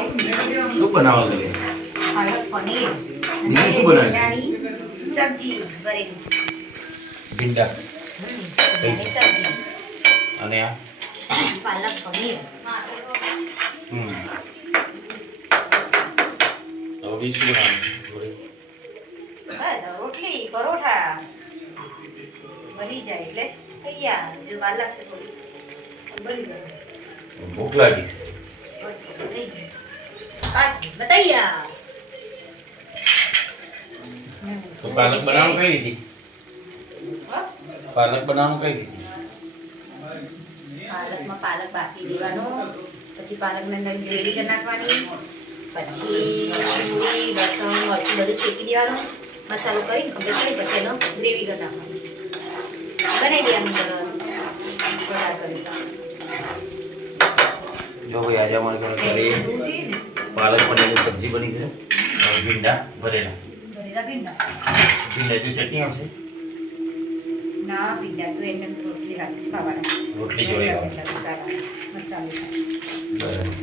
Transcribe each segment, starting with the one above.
શું બનાવો છો કે? પાલક પનીર બીજું શું બનાવ્યું? ભીંડાની સબ્જી ભરેલી. ભીંડા ભીંડાની સબ્જી અને આ પાલક પનીર. હમ હવે બીજું શું બનાવ્યું? બસ રોટલી પરોઠા બની જાય એટલે તૈયાર. જો વાર લાગશે થોડી બની જશે. ભૂખ લાગી છે. બસ થઈ ગયું. 5 મિનિટમાં તૈયાર. તો પાલક બનાવવાનું કઈ હતી? હા? પાલક બનાવવાનું કઈ હતી? પાલકમાં પાલક બાફી દેવાનો, પછી પાલકને ગ્રેવી કરી નાખવાની, પછી ડુંગળી લસણ મરચું બધું શેકી દેવાનું, મસાલો કરીને કમ્પ્લીટ કરી પછી એનો ગ્રેવી કરી નાખવાની, બનાવી દેવાનું વઘાર કરી. જો ભાઈ આજે અમારે ઘરે પાલક પનીરની સબ્જી બની છે અને ભીંડા ભરેલા. ભરેલા ભીંડા ભીંડા જો ચટણી આવશે ના, ભીંડા તો એને રોટલી રાખી ખાવાના, રોટલી જોડે ખાવાના. મસાલો બરાબર.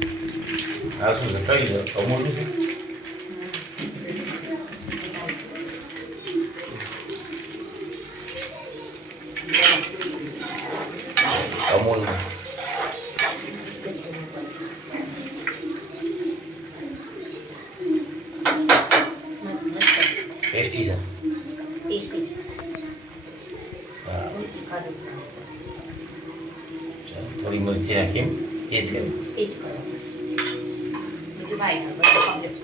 આ શું છે? કઈ છે? ટોમેટું છે? અમૂલમાં ટેસ્ટી છે. ટેસ્ટી. સારું. તીખા ચાલો, થોડી મરચી નાખી એ છે. એ જ કરો. બીજું ભાઈ બધું કમ્પ્લીટ.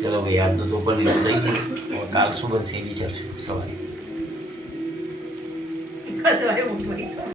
ચલો ભાઈ, આજનું તો પનીર થઈ ગયું. હવે કાલ શું બનશે એ વિચારશું સવારે. કસવારે ઊંઘ પડી.